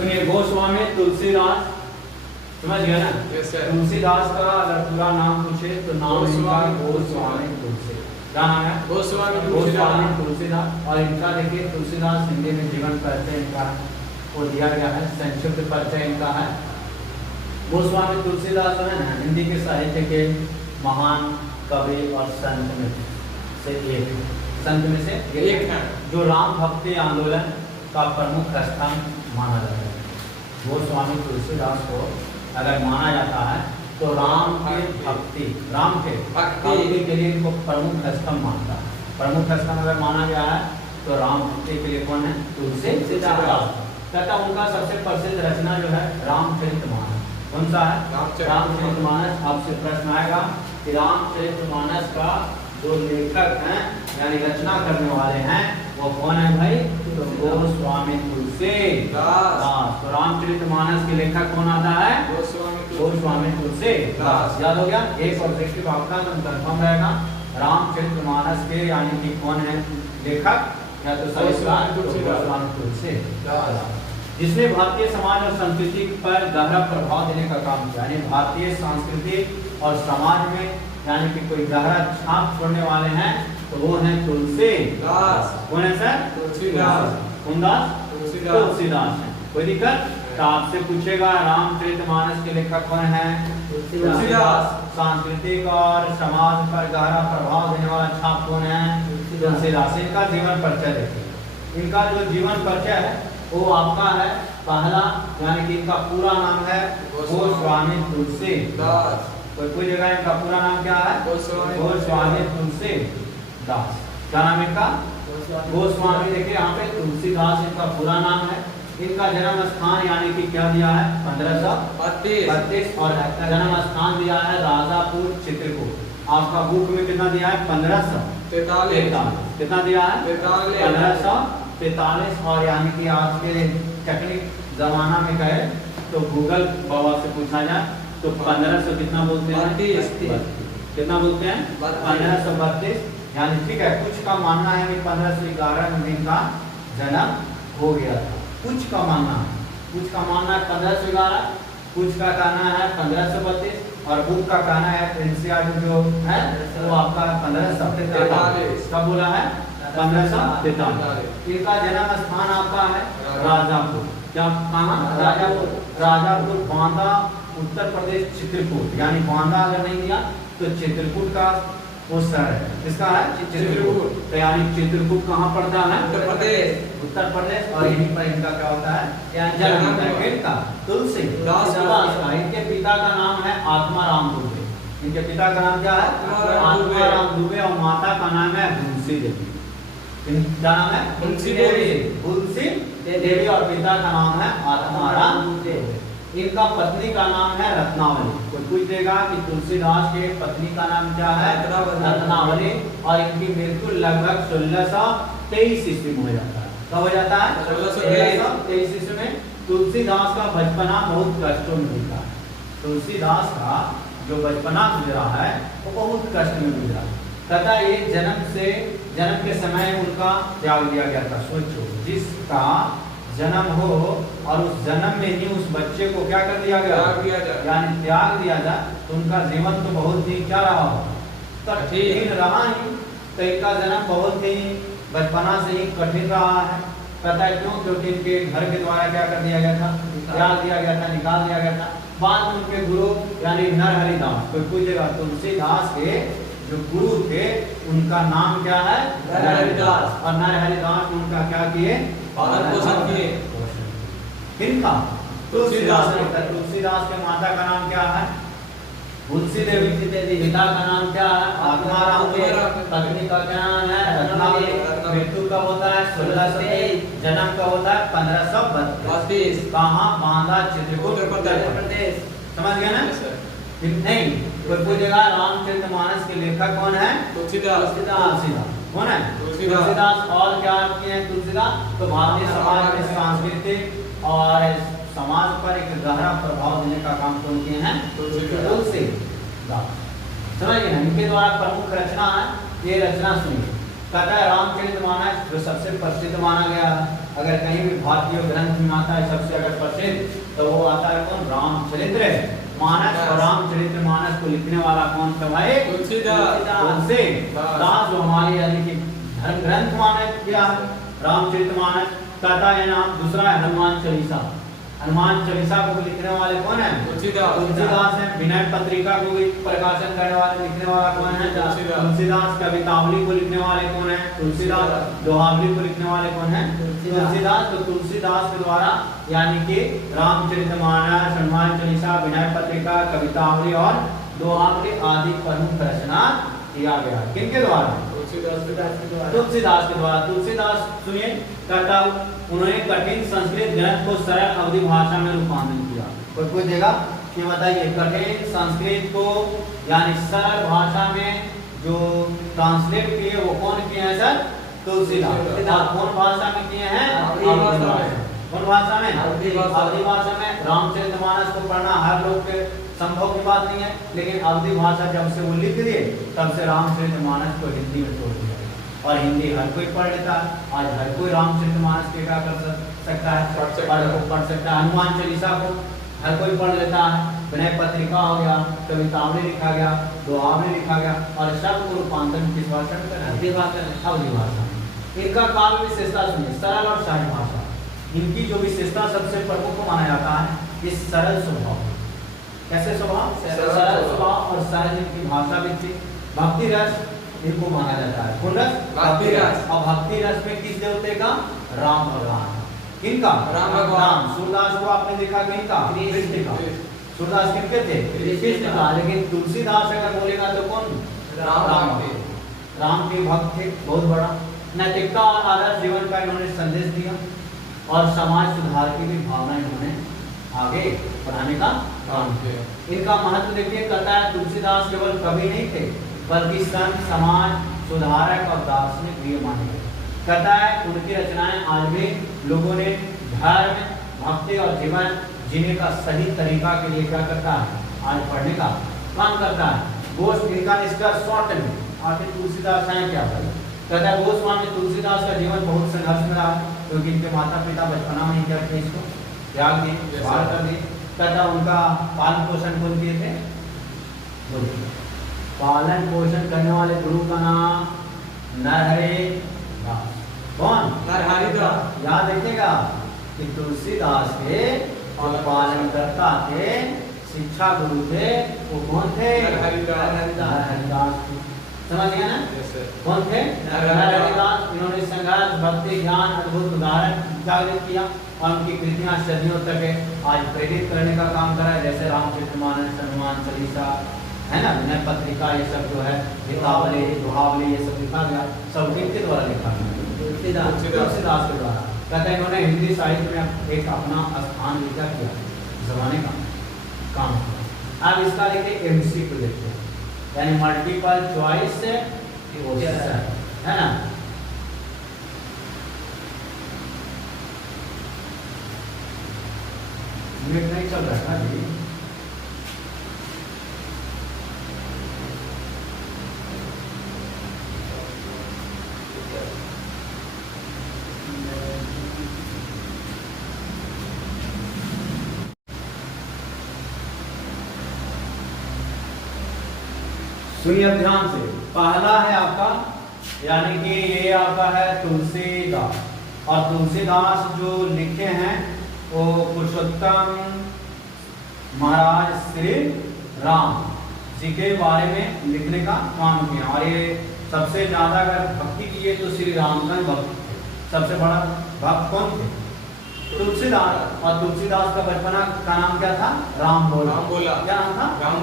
सुनिए, गोस्वामी तुलसीदास, समझ गया ना? तुलसीदास का अगर पूरा नाम पूछे तो नाम इनका गोस्वामी तुलसी। क्या नाम है? गोस्वामी तुलसीदास। और इनका देखिए, तुलसीदास हिंदी में जीवन परिचय इनका वो दिया गया है, संक्षिप्त परिचय इनका है। गोस्वामी तुलसीदास जो है ना, हिंदी के साहित्य के महान कवि और संत में से एक है, जो राम भक्ति आंदोलन का प्रमुख स्थान माना जाता है। गोस्वामी तुलसीदास को अगर माना जाता है तो राम के भक्ति के लिए इनको प्रमुख स्तंभ मानता है। प्रमुख स्तंभ अगर माना गया है तो राम भक्ति के लिए कौन है? तुलसीदास। तथा उनका सबसे प्रसिद्ध रचना जो है रामचरितमानस। कौन सा है? रामचरितमानस। आपसे प्रश्न आएगा कि रामचरितमानस का जो लेखक हैं यानी रचना करने वाले हैं वो कौन है भाई? तो गोस्वामी तुलसीदास। तो रामचरितमानस के लेखक कौन आता है? गोस्वामी तुलसीदास। याद हो गया? एक ऑब्जेक्टिव आपका तो कंफर्म रहेगा। रामचरितमानस के यानी कि कौन है लेखक? या तो गोस्वामी तुलसीदास, जिसने भारतीय समाज और संस्कृति पर गहरा प्रभाव देने का काम किया। यानी भारतीय संस्कृति और समाज में यानी कि कोई गहरा छाप छोड़ने वाले हैं तो वो है तुलसीदास। कौन है सर? तुलसीदास। कौन दास? तुलसीदास है। कोई दिक्कत? तो आपसे पूछेगा रामचरितमानस के लेखक कौन है? तुलसीदास। सांस्कृतिक और समाज पर गहरा प्रभाव देने वाला छाप कौन है? तुलसीदास। इनका जीवन परिचय देखिए। इनका जो जीवन परिचय है वो आपका है पहला, यानी कि इनका पूरा नाम है गोस्वामी तुलसीदास। कोई जगह इनका पूरा नाम क्या है? गोस्वामी तुलसीदास। क्या नाम इनका? गोस्वामी। देखिए यहाँ पे तुलसीदास इनका पूरा नाम है। इनका जन्म स्थान यानी कि क्या दिया है? 1532। और जन्म स्थान दिया है राजापुर चित्रकूट। आपका बुक में कितना दिया है? 1543। कितना दिया है? 1543। और यानी कि आज के टेक्निक जमाना में कहे तो गूगल बाबा से पूछा जाए तो 1500 कितना बोलते हैं? 32। कितना बोलते हैं? 1532। यानी ठीक है, कुछ का मानना है कि 1511 में इनका जन्म हो गया था। कुछ का मानना है 1511, कुछ का कहना है 1532 और बुक का कहना है एनसीईआरटी जो है वो आपका 1543। कब बोला है? 1543। इनका जन्म स्थान आपका है राजापुर। क्या कहा? राजापुर बांदा, उत्तर प्रदेश, चित्रकूट। यानी बांदा अगर नहीं दिया तो चित्रकूट का वो शहर है। किसका है? चित्रकूट। तो यानी चित्रकूट कहाँ पड़ता है? उत्तर प्रदेश। और यहीं पर इनका क्या होता है? जन्म होता है। किसका? तुलसीदास का। इनके पिता का नाम है आत्माराम दुबे। इनके पिता का नाम क्या है? आत्माराम दुबे। और माता का नाम है तुलसी देवी। क्या नाम है? तुलसी देवी। और पिता का नाम है आत्माराम दुबे। इनका पत्नी का नाम है रत्नावली। कोई पूछ देगा कि तुलसीदास के पत्नी का नाम क्या है? रत्नावली। और इनकी मृत्यु लगभग 1623 ईस्वी में हो जाता है। कब हो जाता है? 1623 ईस्वी में। तुलसीदास का बचपना बहुत कष्टों में बीता। तुलसीदास का जो बचपना गुजरा है वो बहुत कष्ट में गुजरा तथा ये जन्म के समय उनका त्याग दिया गया था। सोचो, जिसका जन्म हो और उस जन्म में ही उस बच्चे को क्या कर दिया गया? यानी त्याग दिया जाए तो उनका जीवन तो बहुत ही क्या रहा हो? कठिन रहा ही। तो इनका जन्म बहुत ही बचपना से ही कठिन रहा है। पता है क्यों? क्योंकि इनके घर के द्वारा क्या कर दिया गया था? त्याग दिया गया था, निकाल दिया गया था। बाद में उनके गुरु यानी नरहरिदास। कोई पूछेगा तुलसीदास के जो गुरु थे उनका नाम क्या है? नरहरिदास। और नरहरिदास उनका क्या किए? पालन पोषण किए। इनका तुलसीदास के माता का नाम क्या है? तुलसी देवी। पिता का नाम क्या है? आत्माराम दुबे। पत्नी का क्या नाम है? रत्नावली। मृत्यु कब होता है? 1623। जन्म कब होता है? 1532। कहाँ? बांदा, चित्रकूट, उत्तर प्रदेश। समझ गए ना? नहीं कोई पूछेगा रामचरितमानस के लेखक कौन है? तुलसीदास। कौन है? तुलसीदास। और क्या किए हैं तुलसीदास? तो भारतीय समाज में सांस्कृतिक और समाज पर एक गहरा प्रभाव देने का काम कौन किए हैं? तुलसीदास। समझिए, इनके द्वारा प्रमुख रचना है, ये रचना सुनिए। कहता है रामचरितमानस जो सबसे प्रसिद्ध माना गया, अगर कहीं भी भारतीय ग्रंथ में आता है सबसे अगर प्रसिद्ध तो वो आता है कौन? रामचरित्र मानस। और रामचरित्र मानस को लिखने वाला कौन था भाई? तुलसीदास। तुलसीदास जो हमारे यानी कि धर्म ग्रंथ माना गया है रामचरितमानस। कहता है ना दूसरा है हनुमान चालीसा। हनुमान चालीसा को लिखने वाले कौन है? तुलसीदास है। विनय पत्रिका को भी प्रकाशन करने वाले लिखने वाला कौन है? तुलसीदास। कवितावली को लिखने वाले कौन है? तुलसीदास। दोहावली को लिखने वाले कौन है? तुलसीदास। तो तुलसीदास के द्वारा यानी कि रामचरितमानस, हनुमान चालीसा, विनय पत्रिका, कवितावली और दोहावली आदि प्रमुख रचना किया गया। किनके द्वारा? तुलसीदास के द्वारा। तुलसीदास सुनिए, कहता हूँ उन्होंने कठिन संस्कृत ग्रंथ को सरल अवधि भाषा में रूपांतरित किया। कोई देगा कि बताइए, कठिन संस्कृत को यानी सरल भाषा में जो ट्रांसलेट किए वो कौन किए हैं सर? तुलसीदास। कौन भाषा में किए हैं? कौन भाषा में? अवधी भाषा में। रामचरितमानस को पढ़ना हर लोग के संभव की बात नहीं है, लेकिन अवधी भाषा जब से वो लिख दिए तब से रामचरितमानस को हिंदी में छोड़ दिया और हिंदी हर कोई पढ़ लेता है। आज हर कोई रामचरितमानस के क्या कर सकता है? पढ़ सकता है। हनुमान चालीसा को हर कोई पढ़ लेता है। विनय पत्रिका हो गया, कवितावली लिखा गया, दोहावली लिखा गया और सब को रूपांतरण किस भाषा में करें? अवधी भाषा। इनका काव्य विशेषता सुनिए, सरल और सहज भाषा। इनकी जो विशेषता सबसे प्रमुख माना जाता है इस सरल स्वभाव। कैसे स्वभाव? सरल स्वभाव और सहज इनकी भाषा भी थी। भक्ति रस इनको माना जाता है। कौन रस? भक्ति रस। और भक्ति रस में किस देवते का? राम भगवान। किनका? राम भगवान। सूरदास को आपने देखा किनका? कृष्ण का। सूरदास किनके थे? कृष्ण का। लेकिन तुलसीदास अगर बोलेगा तो कौन? राम के भक्त थे, बहुत बड़ा। नैतिकता और आदर्श जीवन का इन्होंने संदेश दिया और समाज सुधार की भी भावना इन्होंने आगे बढ़ाने का काम किया। इनका महत्व देखिए, कहता है तुलसीदास केवल कवि नहीं थे बल्कि संत, समाज सुधारक और दार्शनिक भी माने गए। कहता है उनकी रचनाएं आज भी लोगों ने धर्म, भक्ति और जीवन जीने का सही तरीका के लिए क्या करता है? आज पढ़ने का काम करता है। गोष्ठ इनका निष्कर्ष शॉर्ट में आखिर तुलसीदास हैं क्या भाई? कहता है गोस्वामी तुलसीदास का जीवन बहुत संघर्ष में रहा क्योंकि इनके माता पिता बचपना में ही क्या थे, इसको त्याग दिए, बाहर कर दिए। कहता उनका पालन पोषण कौन किए थे? पालन पोषण करने वाले गुरु का नाम नरहरि दास। कौन? नरहरि दास। याद रखिएगा कि तुलसीदास के और पालन करता थे, शिक्षा गुरु थे, वो कौन थे? नरहरि दास। समझ गया ना? कौन थे? नरहरि दास। इन्होंने संघर्ष, भक्ति, ज्ञान, अद्भुत उदाहरण जागृत किया और उनकी कृतियां सदियों तक आज प्रेरित करने का काम करा है। जैसे रामचरितमानस, हनुमान चालीसा है ना, विनय पत्रिका, ये सब जो है कवितावली, दोहावली, ये सब लिखा गया, सब किनके द्वारा लिखा गया? तुलसीदास के द्वारा। कहते हैं इन्होंने हिंदी साहित्य में एक अपना स्थान लिखा किया, जमाने का काम किया। अब इसका देखिए MCQ देखते हैं, यानी मल्टीपल चॉइस है ना। मिनट नहीं चल रहा है जी। सुनिए ध्यान से, पहला है आपका यानी कि ये आपका है तुलसीदास। और तुलसीदास जो लिखे हैं वो पुरुषोत्तम महाराज श्री राम जी के बारे में लिखने का काम किया। और ये सबसे ज्यादा अगर भक्ति की है तो श्री राम का भक्त थे। सबसे बड़ा भक्त कौन थे? तुलसीदास। और तुलसीदास का बचपना का नाम क्या था? राम बोला। क्या नाम था? राम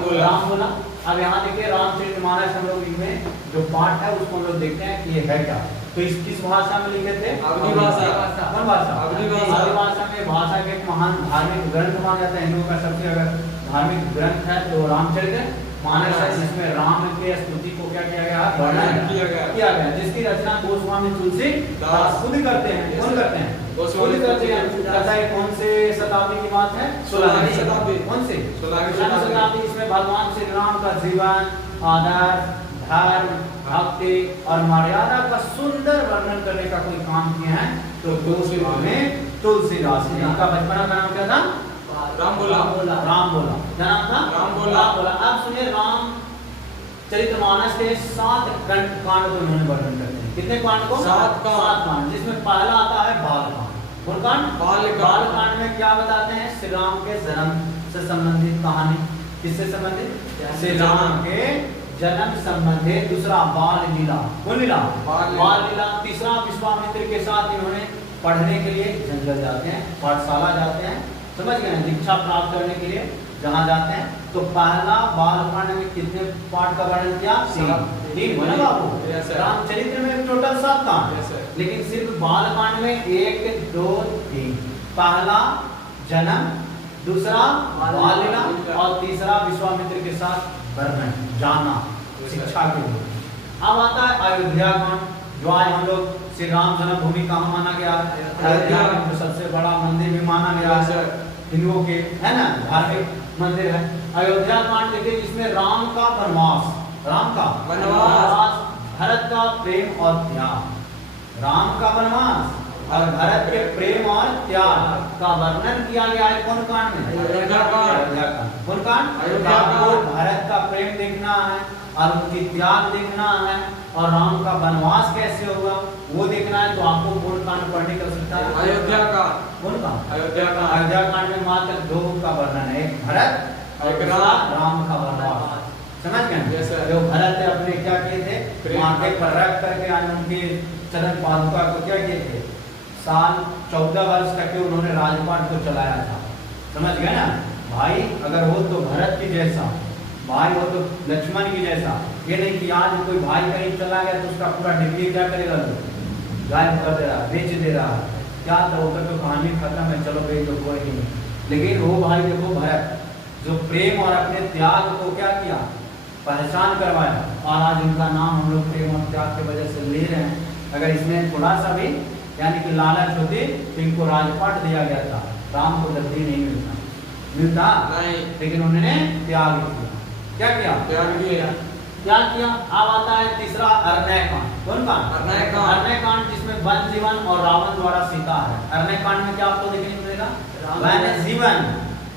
बोला। अब यहाँ देखिए रामचरितमानस हम लोग में जो पाठ है उसको हम लोग देखते हैं कि ये है क्या। तो इस किस भाषा में लिखे थे? अवधी भाषा। कौन भाषा? अवधी भाषा में। भाषा के मानन धार्मिक ग्रंथ माना जाता है। हिंदुओं का सबसे अगर धार्मिक ग्रंथ है तो रामचरितमानस है, जिसमें राम के स्तुति को क्या किया गया? वर्णन किया गया, जिसकी रचना गोस्वामी तुलसीदास खुद करते हैं। कौन करते हैं? खुद करते हैं। कहता है कौन से शताब्दी की बात है? 16वीं शताब्दी। कौन से? 16वीं शताब्दी। इसमें भगवान श्री राम का जीवन, आदर्श, धर्म, भक्ति और मर्यादा का सुंदर वर्णन करने का कोई काम किया है तो तुलसीदास ने इनका बचपना का नाम क्या था? राम बोला। क्या नाम था? राम बोला। अब सुनिए, राम चरितमानस के 7 कांड को इन्होंने वर्णन करते हैं। कितने कांड को? 7 कांड, जिसमें पहला आता है बाल कांड। कौन कांड? बाल कांड में क्या बताते हैं? श्री राम के जन्म से संबंधित कहानी। किससे संबंधित? श्री राम के जन्म संबंधित। दूसरा बाल लीला। कौन लीला? बाल लीला। तीसरा विश्वामित्र के साथ इन्होंने पढ़ने के लिए जंगल जाते हैं, पाठशाला जाते हैं, समझ गए, दीक्षा प्राप्त करने के लिए जहाँ जाते हैं। तो पहला बालकांड में कितने पाठ का वर्णन किया? 3 बोला बाबू। रामचरित्र में टोटल 7 कांड, लेकिन सिर्फ बालकांड में 1, 2, 3। पहला जन्म, दूसरा बाल लीला और तीसरा विश्वामित्र के साथ वर्णन, जाना शिक्षा के लिए। अब आता है अयोध्या कांड, जो आज हम लोग श्री राम जन्मभूमि कहाँ माना गया? अयोध्या में, जो सबसे बड़ा मंदिर भी माना गया है हिंदुओं के, है ना, धार्मिक मंदिर है। अयोध्या कांड देखिए, जिसमें राम का वनवास, भरत का प्रेम और त्याग, राम का वनवास और भरत के प्रेम और त्याग का वर्णन किया गया है। कौन कांड में? अयोध्या कांड। कौन कांड? अयोध्या कांड। भरत का प्रेम देखना है और उनकी त्याग देखना है और राम का वनवास कैसे होगा वो देखना है, तो आपको कौन कांड पढ़ने की आवश्यकता है? अयोध्या का। कौन कांड? अयोध्या कांड में मात्र 2 का वर्णन है, एक भरत और राम का वनवास। समझ गए? जो भरत अपने क्या किए थे? माथे पर रख करके उनके चरण पादुका को क्या किए थे? साल 14 वर्ष तक के उन्होंने राजपाट को चलाया था। समझ गए ना भाई? अगर हो तो भरत की जैसा, भाई हो तो लक्ष्मण की जैसा। ये नहीं कि आज कोई भाई कहीं चला गया तो उसका पूरा डिग्री क्या करेगा, गायब कर दे रहा, बेच दे रहा, क्या तो होकर तो कहानी खत्म है, चलो बेच दो, कोई नहीं। लेकिन वो भाई देखो भरत, जो प्रेम और अपने त्याग को क्या किया? पहचान करवाया, और आज उनका नाम हम लोग प्रेम और त्याग की वजह से ले रहे हैं। अगर इसमें थोड़ा सा भी यानी कि लालच होती तो इनको राजपाट दिया गया था, राम को गद्दी नहीं मिलता नहीं, लेकिन उन्होंने त्याग किया। क्या किया? क्या किया? अब आता है तीसरा अरण्य कांड। कौन कांड? अरण्य कांड, जिसमें वन जीवन और रावण द्वारा सीता है। अरण्य कांड में क्या आपको देखने को मिलेगा? वन जीवन,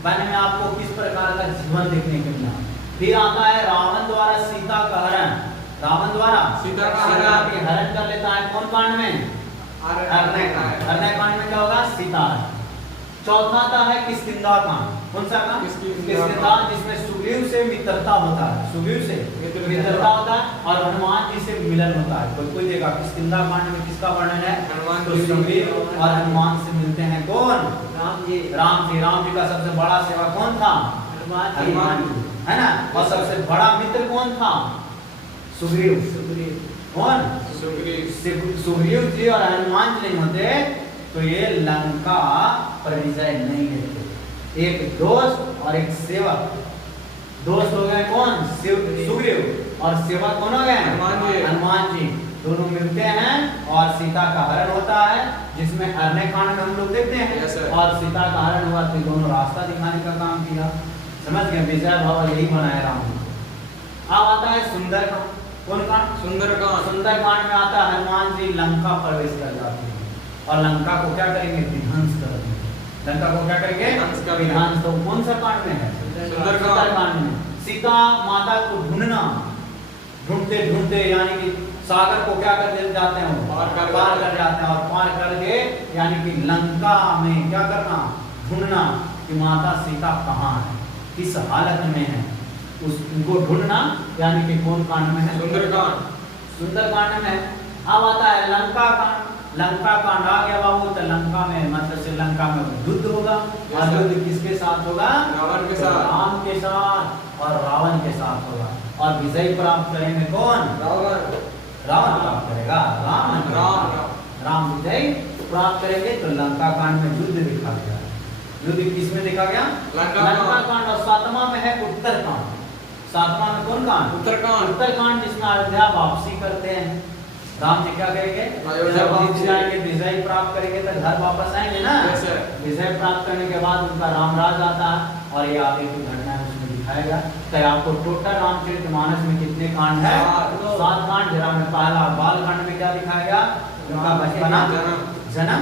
वन में आपको किस प्रकार का जीवन देखने को मिला। फिर आता है रावण द्वारा सीता का हरण, रावण द्वारा सीता का हरण कर लेता है। कौन कांड में? अरण्य कांड। अरण्य कांड में क्या होगा? सीता है। चौथा आता है किष्किंधा कांड। कौन सा कांड? किष्किंधा, जिसमें सुग्रीव से मित्रता होता है, सुग्रीव से मित्रता होता है और हनुमान जी से मिलन होता है। कोई देखा किष्किंधा कांड में किसका वर्णन है? तो सुग्रीव और हनुमान से मिलते हैं। कौन? राम जी। राम जी का सबसे बड़ा सेवक कौन था? हनुमान जी, है ना। और सबसे बड़ा मित्र कौन था? सुग्रीव। कौन? सुग्रीव जी और हनुमान जी नहीं होते तो ये लंका पर विजय नहीं लेते। एक दोस्त और एक सेवक, दोस्त हो गए कौन? सुग्रीव, और सेवक कौन हो गए? हनुमान जी। दोनों मिलते हैं और सीता का हरण होता है, जिसमें अरण्य कांड में हम लोग देखते हैं। और सीता का हरण हुआ तो दोनों रास्ता दिखाने का काम किया। समझ गए? विजय भाव यही बनाया राम जी। अब आता है सुंदरकांड। कौन कांड? सुंदरकांड में आता है हनुमान जी लंका प्रवेश कर जाते हैं और लंका को क्या करेंगे? विध्वंस कर देंगे। लंका को क्या करेंगे? विध्वंस। तो कौन सा कांड में है? सुंदरकांड में। सीता माता को ढूंढते यानी कि सागर को क्या कर जाते हैं? पार कर जाते हैं, और पार करके यानी कि लंका में क्या करना? ढूंढना कि माता सीता कहाँ है, किस हालत में है, उनको ढूंढना यानी कि कौन कांड में है? सुंदरकांड में। अब आता है लंका कांड। लंका कांड आ गया बाबू, तो लंका में मतलब श्रीलंका में युद्ध होगा। और युद्ध किसके साथ होगा? रावण के साथ। राम के साथ और रावण के साथ होगा। और विजय प्राप्त करेंगे कौन? रावण प्राप्त करेगा। राम विजय प्राप्त करेंगे। तो लंका कांड में युद्ध दिखा गया। युद्ध किसमें देखा गया? लंका कांड। और 7वां में है उत्तरकांड। 7वां में कौन कांड? उत्तरकांड, जिसमें अयोध्या वापसी करते हैं। राम जी क्या करेंगे? जब जीत जाएंगे, विजय प्राप्त करेंगे तो घर वापस आएंगे ना। विजय प्राप्त करने के बाद उनका रामराज आता है और ये आगे की घटना उसमें दिखाया गया। तो आपको टोटल रामचरितमानस में कितने कांड है? 7 कांड। जरा में पहला बाल कांड में क्या दिखाया गया? उनका बचपना, जन्म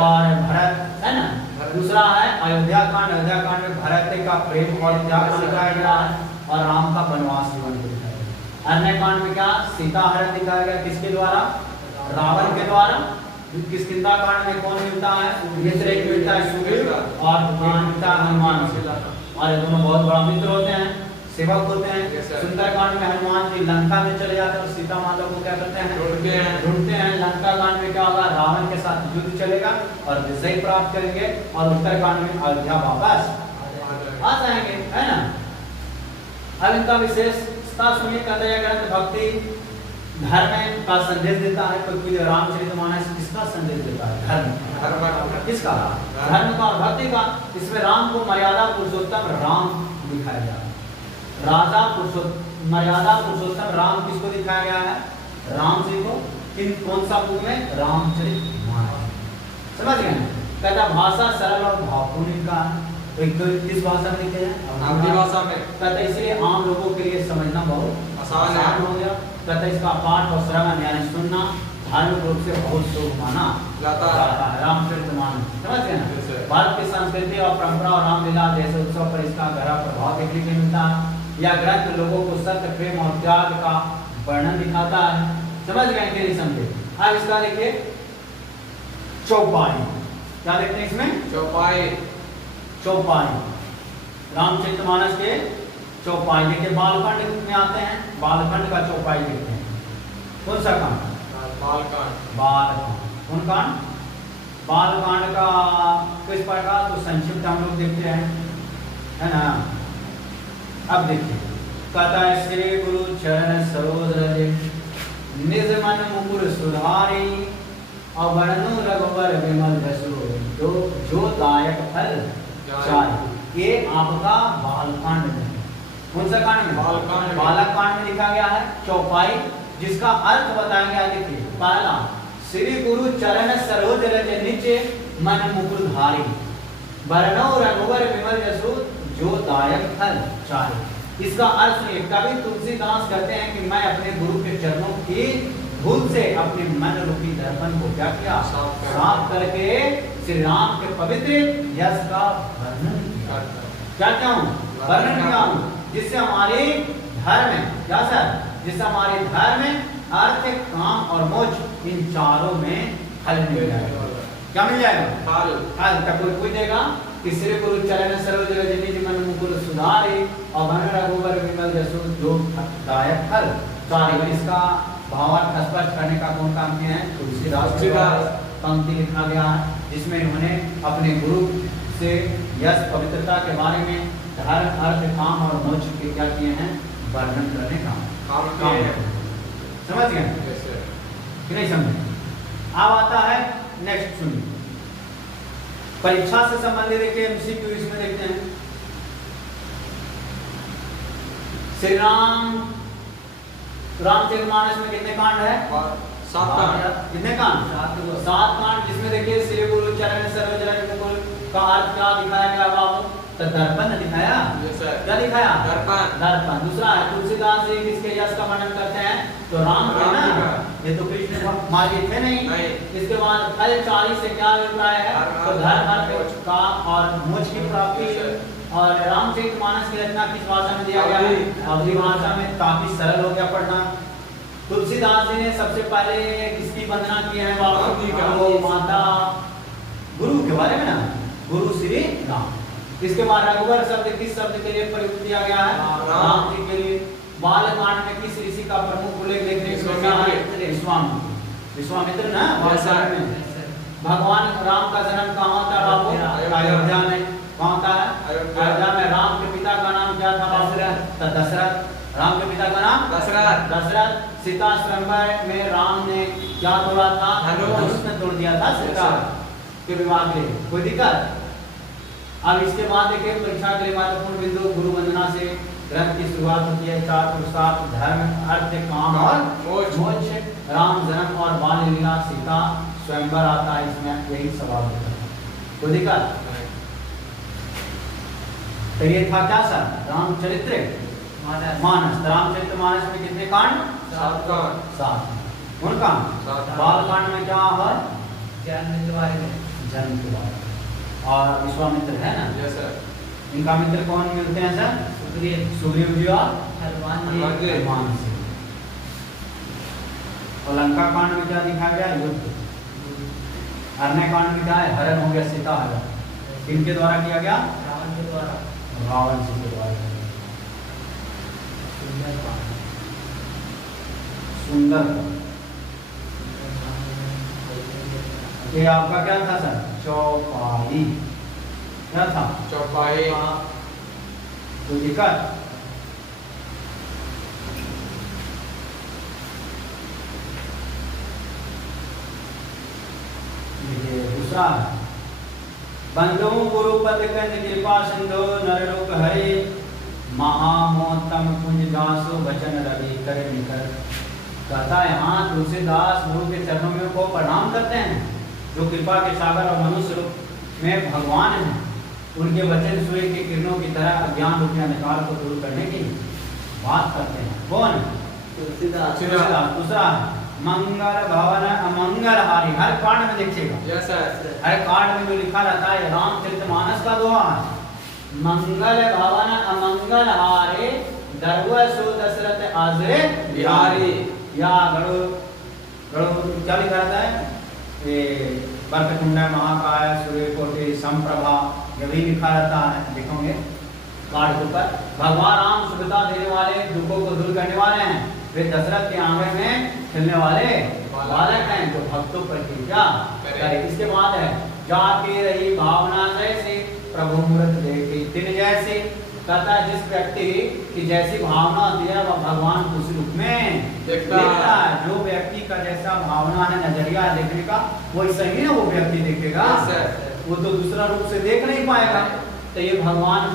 और भरत है ना। दूसरा है अयोध्या कांड। अयोध्या कांड में भरत का प्रेम और त्याग दिखाया गया और राम का वनवास जीवन दिखाया गया। अन्य कांड में क्या? सीता हरण दिखाया गया। किसके द्वारा? रावण के द्वारा। किष्किंधा कांड में कौन मिलता है? मित्र एक मिलता है सुग्रीव और दूसरा मिलता है हनुमान। और ये दोनों बहुत बड़ा मित्र होते हैं, सेवक होते हैं। सुंदरकांड में हनुमान जी लंका में चले जाते हैं और सीता माता को क्या करते हैं? ढूंढते हैं। लंका कांड में क्या होगा? रावण के साथ युद्ध चलेगा और विजय प्राप्त करेंगे। और उत्तरकांड में अयोध्या वापस आ जाएंगे, है ना। अब इनका विशेषता सुनिए। कहते हैं ग्रंथ भक्ति धर्म का संदेश देता है। क्योंकि रामचरितमानस किसका संदेश देता है? धर्म। किसका? धर्म का और भक्ति का। इसमें राम को मर्यादा पुरुषोत्तम राम दिखाया गया है। राजा पुरुषोत्तम, मर्यादा पुरुषोत्तम राम किसको दिखाया गया है? राम जी को। किन कौन सा बुक में? रामचरितमानस। समझ गए? कहता भाषा सरल और भावपूर्ण इनका। किस भाषा में लिखे हैं? अपनी भाषा में। कहता इसलिए आम लोगों के लिए समझना बहुत आसान हो गया। कहता इसका पाठ और श्रवण यानी सुनना धार्मिक रूप से बहुत शुभ माना जाता है। रामचरितमानस समझ गए ना। भारत की संस्कृति और परंपरा और रामलीला जैसे उत्सव पर इसका गहरा प्रभाव देखने को मिलता है। यह ग्रंथ लोगों को सत्य, प्रेम और त्याग का वर्णन दिखाता है। समझ गए कि नहीं समझे? अब इसका देखिए चौपाई। क्या देखते हैं इसमें? चौपाई। चौपाई रामचरितमानस के चौपाई। देखिए बालकांड में आते हैं। बालकांड का चौपाई देखते हैं। कौन सा कांड? बालकांड। बालकांड। कौन कांड? बालकांड का किस प्रकार तो संक्षिप्त हम लोग देखते हैं, है ना। अब देखिए कहता है श्री गुरु चरण सरोज रज निज मन मुकुर सुधारी और वर्णु रघुवर विमल जसु जो दायक फल चाहे। ये आपका बालकांड में। कौन सा कांड में? बालकांड। बालकांड में लिखा गया है चौपाई, जिसका अर्थ बताया गया। देखिए पहला श्री गुरु चरण सरोज रज निज मन मुकुर धारी वर्णो रघुवर विमल जसु जो दायक फल चाहे। इसका अर्थ सुनिए। कवि तुलसीदास कहते हैं कि मैं अपने गुरु के चरणों की धूल से अपने मन रूपी दर्पण को क्या किया? साफ करके श्री राम के पवित्र यश का वर्णन किया। क्या हूँ? वर्णन किया हूँ, जिससे हमारे धर्म क्या सर? जिससे हमारे धर्म, अर्थ, काम और मोक्ष इन चारों में फल मिल जाएगा। क्या मिल जाएगा? फल। तक कोई पूछेगा कि श्री गुरु चरण सरोज रज निज मन मुकुर सुधारी और मन रघुवर विमल जसु जो दायक फल चाहे। इसका भावार्थ स्पष्ट करने का कौन काम किया है? तुलसीदास। पंक्ति लिखा गया है जिसमें उन्होंने अपने गुरु से यश, पवित्रता के बारे में, धर्म, अर्थ, काम और मोक्ष के क्या किए हैं? वर्णन करने का काम। समझ गए कि नहीं समझे? अब आता है नेक्स्ट सुनिए। परीक्षा से संबंधित देखिए एमसीक्यू इसमें देखते हैं। श्री रामचरितमानस में कितने कांड है? 7 कांड। कितने कांड? 7 कांड। जिसमें देखिए श्री गुरु चरण सरोज रज मुकुर का अर्थ क्या दिखाया गया बाबू? तो दर्पण दिखाया। क्या दिखाया? दर्पण। दूसरा है तुलसीदास जी किसके यश का वर्णन करते हैं? तो राम का ना। ये तो कृष्ण मार्ग थे नहीं। इसके बाद फल 40 से क्या मिलता है? तो धर्म, अर्थ, काम और मोक्ष की प्राप्ति। और रामचरितमानस की रचना किस भाषा में दिया गया है? अवधी भाषा में। काफी सरल हो गया पढ़ना। तुलसीदास जी ने सबसे पहले किसकी वंदना की है बाबू? माता गुरु के बारे में ना, गुरु श्री राम। इसके बाद रघुवर शब्द किस शब्द के लिए प्रयुक्त किया गया है? राम जी के लिए। बालकांड में किस ऋषि का प्रमुख उल्लेख देखने को मिलता है? विश्वामित्र ना। बालकांड में भगवान राम का जन्म कहाँ होता है बाबू? अयोध्या में। कहाँ होता है? अयोध्या में। राम के पिता का नाम क्या था बाबू? दशरथ। राम के पिता का नाम दशरथ। सीता स्वयंवर में राम ने क्या तोड़ा था? धनुष ने तोड़ दिया था सीता के विवाह के लिए। कोई दिक्कत? अब इसके बाद देखिए परीक्षा के लिए महत्वपूर्ण बिंदु गुरु वंदना से ग्रंथ की शुरुआत होती है। 4 पुरुषार्थ, धर्म, अर्थ, काम और मोक्ष। राम जन्म और बाल लीला, सीता स्वयंवर आता है। इसमें यही सवाल होता है। कोई दिक्कत? तो ये था क्या सर? रामचरित्र मानस। रामचरित्र मानस में कितने कांड? 7 कांड। 7। उनका 7 बाल कांड में क्या है? जन्म के बारे में। जन्म के बारे में। और विश्वामित्र है ना? Yes sir. इनका मित्र कौन मिलते हैं सर? सुग्रीव। सुग्रीव जी और हनुमान हनुमान जी। जी। हनुमान जी। और लंका कांड में क्या दिखाया गया? युद्ध। अरण्य कांड में क्या है? हरण हो गया, सीता हरण। किनके द्वारा किया गया? रावण के द्वारा। रावण जी के द्वारा किया गया। सुंदर बाण। सुंदर। ये आपका क्या था सर? चौपाई। क्या था? चौपाई। कोई दिक्कत? देखिए दूसरा है बंधु गुरुपद कंज कृपा सिंधु नरलोक हरे महामोत्तम कुंज दासो वचन रवि कर निकर। कहता है यहाँ तुलसीदास गुरु के चरणों में को प्रणाम करते हैं, जो कृपा के सागर और मनुष्य रूप में भगवान हैं। उनके वचन सूर्य की किरणों की तरह अज्ञान रूपी अंधकार को दूर करने की बात करते हैं। कौन? तुलसीदास। तुलसीदास। दूसरा है मंगल भवन अमंगल हारी। हर कांड में देखिएगा, यस सर। हर कांड में जो लिखा रहता है रामचरितमानस का दोहा है। मंगल भवन अमंगल हारे दर्व सो दशरथ आजरे बिहारी। या गणो गणो क्या लिखा रहता है? ये वक्रतुंड महाकाय सूर्यकोटि समप्रभा, ये भी लिखा रहता है। देखोगे कार्ड के ऊपर भगवान राम सुविधा देने वाले, दुखों को दूर करने वाले हैं। वे दशरथ के आंगन में खेलने वाले बालक हैं, जो भक्तों पर क्या करे। इसके बाद है जाके रही भावना जैसे प्रभु मूर्त देखी तिन जैसे। कहता है जिस व्यक्ति की जैसी भावना होती है वह भगवान को उसी रूप में देखता है। जो व्यक्ति का जैसा भावना है, नजरिया है देखने का, वैसा ही ना वो व्यक्ति देखेगा। वो तो दूसरा रूप से देख नहीं पाएगा। तो ये भगवान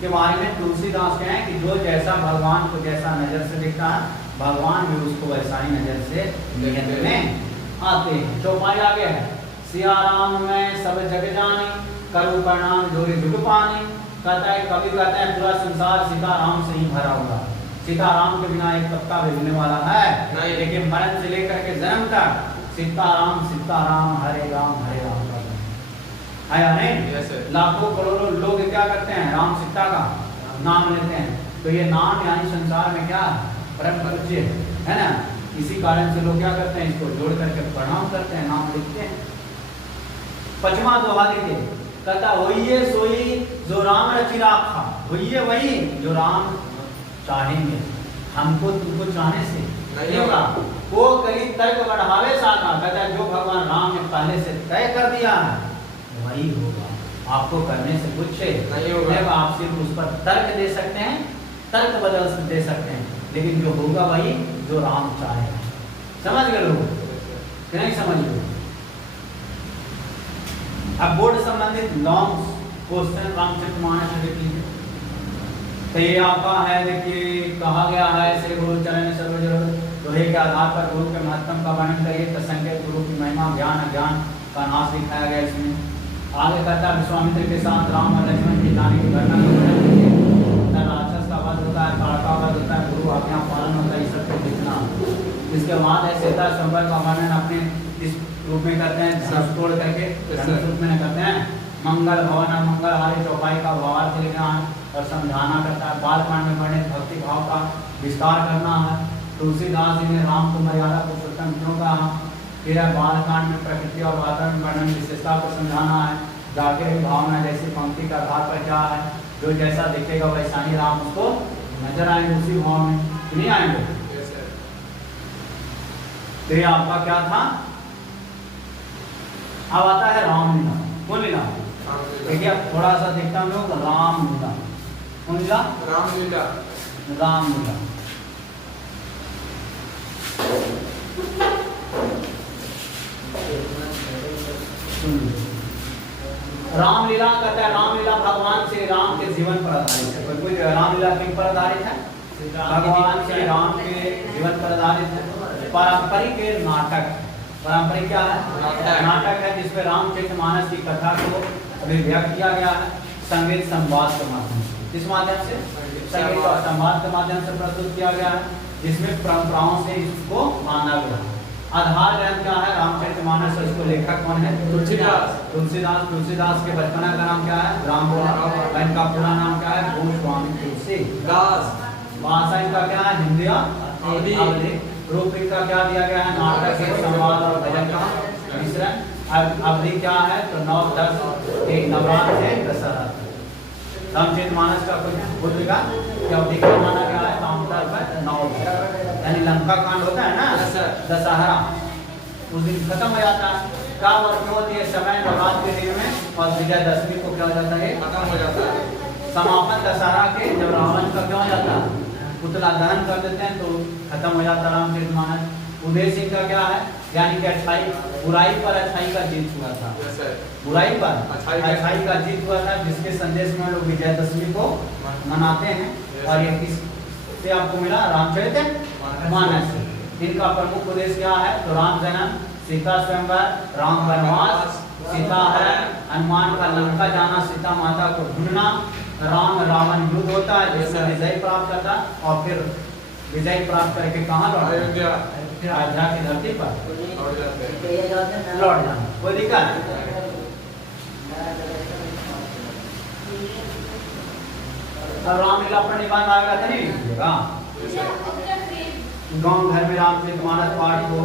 के बारे में तुलसीदास कहें कि जो जैसा भगवान को जैसा नजर से देखता है, भगवान भी उसको वैसा ही नजर से देखने में आते हैं। चौपाई आगे है सिया राम में सब जग जानी करु प्रणाम जोरी जुग पानी। कहता है कवि कहते हैं पूरा संसार सीताराम से ही भरा हुआ। सीताराम के बिना एक पत्ता भी हिलने वाला है नहीं। लेकिन मरण से लेकर के जन्म तक सीताराम सीताराम हरे राम का है या नहीं? लाखों करोड़ों लोग क्या करते हैं? राम सीता का नाम लेते हैं। तो ये नाम यानी संसार में क्या परम पूज्य है ना। इसी कारण से लोग क्या करते हैं? इसको जोड़ करके प्रणाम करते हैं, नाम लिखते हैं। 5वां दोहा देखिए, कहता होइए सोई जो राम रचि राखा। होइए वही जो राम चाहेंगे। हमको तुमको चाहने से नहीं होगा। वो करी तर्क बढ़ावे साका। कहता है जो भगवान राम ने पहले से तय कर दिया है वही होगा, आपको करने से कुछ नहीं होगा। आप सिर्फ उस पर तर्क दे सकते हैं, तर्क बदल दे सकते हैं, लेकिन जो होगा वही जो राम चाहे। समझ गए लोग कि नहीं समझ गए? अब बोर्ड संबंधित लॉन्ग क्वेश्चन रामचरितमानस देख लीजिए। तो ये आपका है, देखिए कहा गया है श्री गुरु चरण सर्वजर दोहे के आधार पर गुरु के महत्व का वर्णन करिए। तत्संख्यक गुरु की महिमा ज्ञान अज्ञान का नाश दिखाया गया इसमें। आगे कहता है विश्वामित्र के साथ राम और लक्ष्मण की जाने की घटना का वर्णन करिए। राक्षस का वध होता है, काल का वध होता है, गुरु आज्ञा पालन होता है, इस सब को देखना। इसके बाद है सीता संपर्क का वर्णन अपने इस रूप में करते हैं, धनुष तोड़ करके धनुष रूप में करते हैं। मंगल भवन मंगल हारी चौपाई का भावार्थ लिखना और समझाना करता है। बाल कांड में वर्णित भक्ति भाव का विस्तार करना है। तुलसीदास जी ने राम को मर्यादा पुरुषोत्तम क्यों कहा। फिर बाल कांड में प्रकृति और वातावरण वर्णन विशेषता को समझाना है। जाके भावना जैसी पंक्ति का आधार पर क्या है, जो जैसा दिखेगा वैसा ही राम उसको नजर आएंगे उसी भाव में, नहीं आएंगे। तो ये आपका क्या था? अब आता है रामलीला। कौन लीला? देखिए अब थोड़ा सा देखता हम लोग रामलीला। कौन लीला? रामलीला। रामलीला। रामलीला कहता है रामलीला भगवान श्री राम के जीवन पर आधारित है। कोई रामलीला किन पर आधारित है? भगवान श्री राम के जीवन पर आधारित है। पारंपरिक नाटक, पारंपरिक क्या है? नाटक है जिसमें रामचरितमानस की कथा को अभिव्यक्त किया गया है। संगीत संवाद के माध्यम से। किस माध्यम से? संगीत और संवाद के माध्यम से प्रस्तुत किया गया है, जिसमें परंपराओं से इसको माना गया है। आधार ग्रंथ क्या है? रामचरितमानस। इसको लेखक कौन है? तुलसीदास। तुलसीदास के बचपना का नाम क्या है? राम बोला। इनका पूरा नाम क्या है? गोस्वामी तुलसीदास। भाषा इनका क्या है? हिंदी और अवधी। रूप इनका क्या दिया गया है? नाटक, संवाद और भजन का मिश्रण। अवधि क्या है? तो 9, 10, 1 नवरात्र है, दशहरा। रामचरितमानस का कुछ बुद्ध का अवधि का माना गया है? आमतौर पर 9 यानी लंका कांड होता है ना, दशहरा, उस दिन खत्म हो जाता है। कब और क्यों होती है? समय नवरात्र के दिन में, और विजयदशमी को क्या हो जाता है? खत्म हो जाता है। समापन दशहरा के, जब रावण का क्या हो जाता है? पुतला दहन कर देते हैं, तो खत्म हो जाता है रामचरितमानस। उद्देश्य इनका क्या है? यानी कि अच्छाई, बुराई पर अच्छाई का जीत हुआ था। बुराई पर अच्छाई का जीत हुआ था, जिसके संदेश में लोग विजयदशमी को मनाते हैं। और ये किससे आपको मिला? रामचरितमानस। इनका प्रमुख उद्देश्य क्या है? तो राम जन्म, सीता स्वयंवर, राम वनवास, सीता है, हनुमान का लंका जाना, सीता माता को ढूंढना, राम रावण युद्ध होता है जिससे विजय प्राप्त करता, और फिर विजय प्राप्त करके कहाँ लौटा? अयोध्या की धरती पर लौट जाना। कोई दिक्कत? अब रामलीला पर निबंध आएगा तो नहीं लिखिएगा। गांव घर में रामचरितमानस पाठ को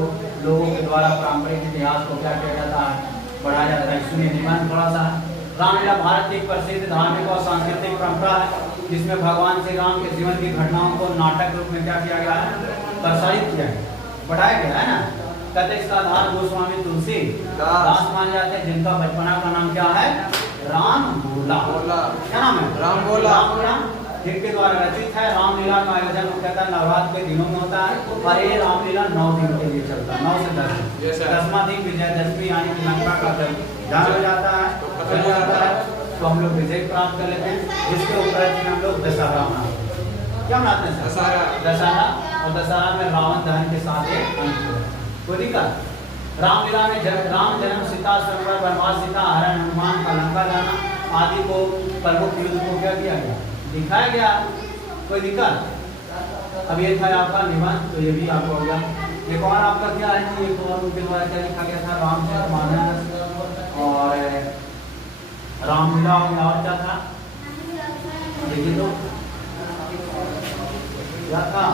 लोगों के द्वारा पारंपरिक इतिहास को क्या किया जाता है? पढ़ाया जाता है। सुनिए निबंध थोड़ा सा। रामलीला भारत की एक प्रसिद्ध धार्मिक और सांस्कृतिक परंपरा है, जिसमें भगवान श्री राम के जीवन की घटनाओं को नाटक रूप में क्या किया गया है? प्रसारित किया गया, बढ़ाया गया है ना। कहते इसका आधार गोस्वामी तुलसीदास माने जाते हैं, जिनका बचपना का नाम क्या है? राम बोला। क्या नाम है? राम बोला। जिनके द्वारा रचित है। रामलीला का आयोजन मुख्यतः नवरात्र के दिनों में होता है, और ये रामलीला 9 दिन के लिए चलता है, 9 से 10 दिन। 10वां दिन विजयदशमी यानी कि लंका का जन्म हो जाता है, तो हम लोग विजय प्राप्त कर लेते हैं, जिसके उपरांत हम लोग दशहरा मनाते हैं। क्या मनाते हैं? दशहरा। और दशहरा में रावण दहन के साथ एक अंत होता है। कोई दिक्कत? रामलीला में राम जन्म, सीता स्वयंवर, वनवास, सीता हरण, हनुमान का लंका जाना आदि को प्रमुख युद्ध को क्या किया गया? दिखाया गया। कोई दिक्कत? अब ये था आपका निबंध, तो ये भी आपको हो गया। एक और आपका क्या है कि एक और उनके द्वारा क्या लिखा गया था? रामचरितमानस और रामलीला और क्या था? देखिए तो क्या था?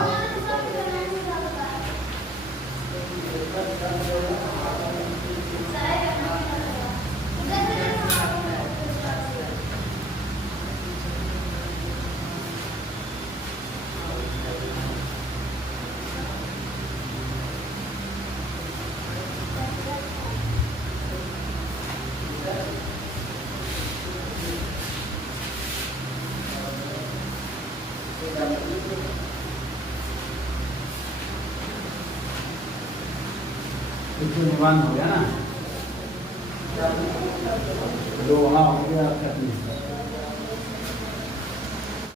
निबंध हो गया ना, लोहा हो गया,